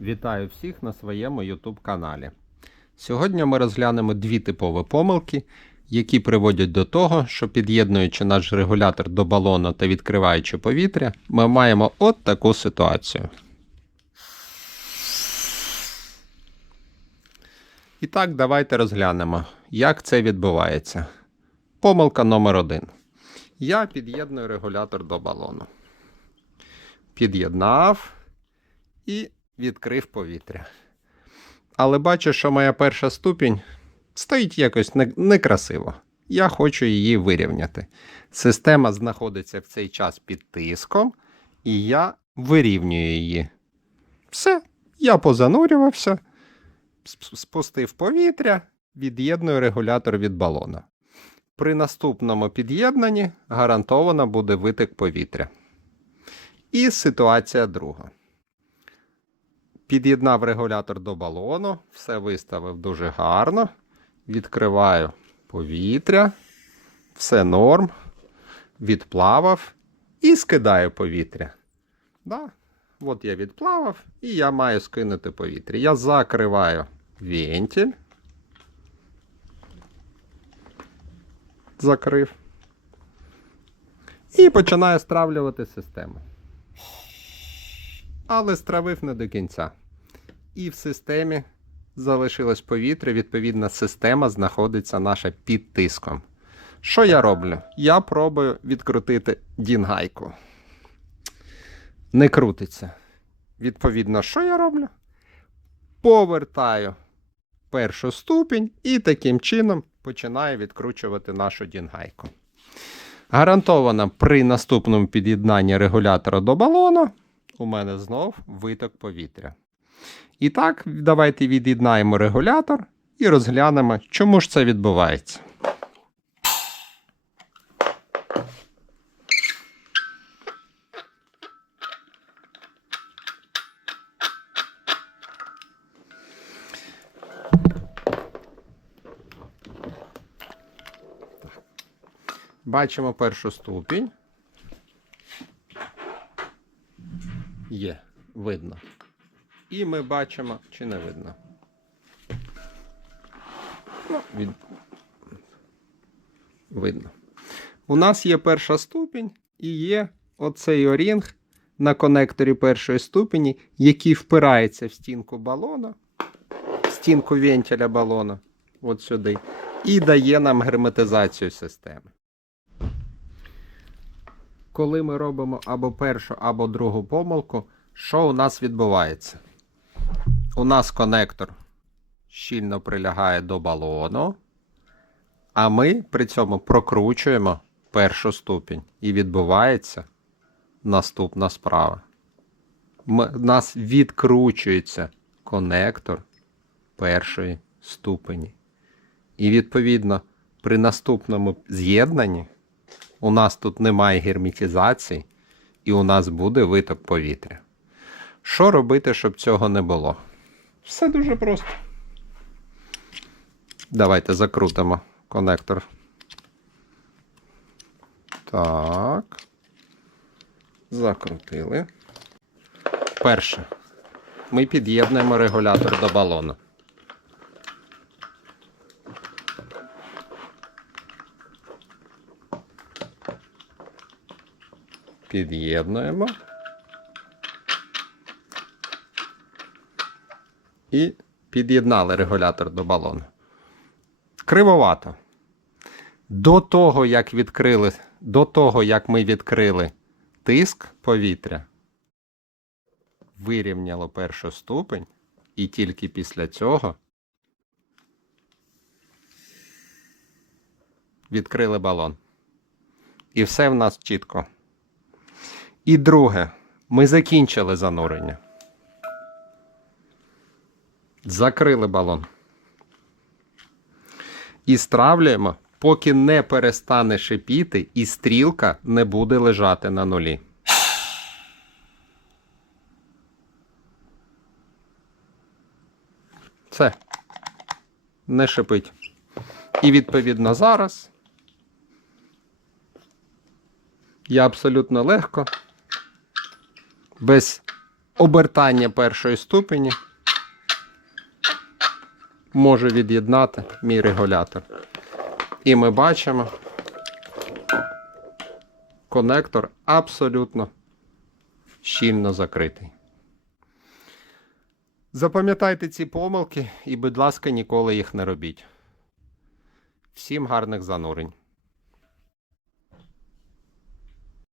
Вітаю всіх на своєму YouTube каналі. Сьогодні ми розглянемо дві типові помилки, які приводять до того, що під'єднуючи наш регулятор до балону та відкриваючи повітря, ми маємо от таку ситуацію. І так, давайте розглянемо, як це відбувається. Помилка номер один. Я під'єдную регулятор до балону. Під'єднав і відкрив повітря. Але бачу, що моя перша ступінь стоїть якось некрасиво. Я хочу її вирівняти. Система знаходиться в цей час під тиском, і я вирівнюю її. Все, я позанурювався, спустив повітря, від'єдную регулятор від балона. При наступному під'єднанні гарантовано буде витик повітря. І ситуація друга. Під'єднав регулятор до балону, все виставив дуже гарно. Відкриваю повітря, все норм, відплавав і скидаю повітря. Да? От я відплавав і я маю скинути повітря. Я закриваю вентиль. Закрив. І починаю стравлювати систему. Але стравив не до кінця. І в системі залишилось повітря, відповідно, система знаходиться наша під тиском. Що я роблю? Я пробую відкрутити дінгайку. Не крутиться. Відповідно, що я роблю? Повертаю першу ступінь і таким чином починаю відкручувати нашу дінгайку. Гарантовано при наступному під'єднанні регулятора до балону у мене знов виток повітря. І так, давайте від'єднаємо регулятор і розглянемо, чому ж це відбувається. Бачимо першу ступінь. Є, видно. І ми бачимо, чи не видно. Від... Видно. У нас є перша ступінь і є оцей орінг на конекторі першої ступені, який впирається в стінку балона, в стінку вентиля балона, от сюди, і дає нам герметизацію системи. Коли ми робимо або першу, або другу помилку, що у нас відбувається? У нас конектор щільно прилягає до балону, а ми при цьому прокручуємо першу ступінь і відбувається наступна справа. У нас відкручується конектор першої ступені. І відповідно при наступному з'єднанні у нас тут немає герметизації, і у нас буде виток повітря. Що робити, щоб цього не було? Все дуже просто. Давайте закрутимо конектор. Так. Закрутили. Перше. Ми під'єднуємо регулятор до балону. Під'єднуємо. І під'єднали регулятор до балону. Кривовато. До того, як відкрили, до того, як ми відкрили тиск повітря, вирівняло першу ступень, і тільки після цього відкрили балон. І все в нас чітко. І друге, ми закінчили занурення. Закрили балон. І стравлюємо, поки не перестане шипіти і стрілка не буде лежати на нулі. Все. Не шипить. І відповідно зараз я абсолютно легко, без обертання першої ступені може від'єднати мій регулятор. І ми бачимо, конектор абсолютно щільно закритий. Запам'ятайте ці помилки і, будь ласка, ніколи їх не робіть. Всім гарних занурень.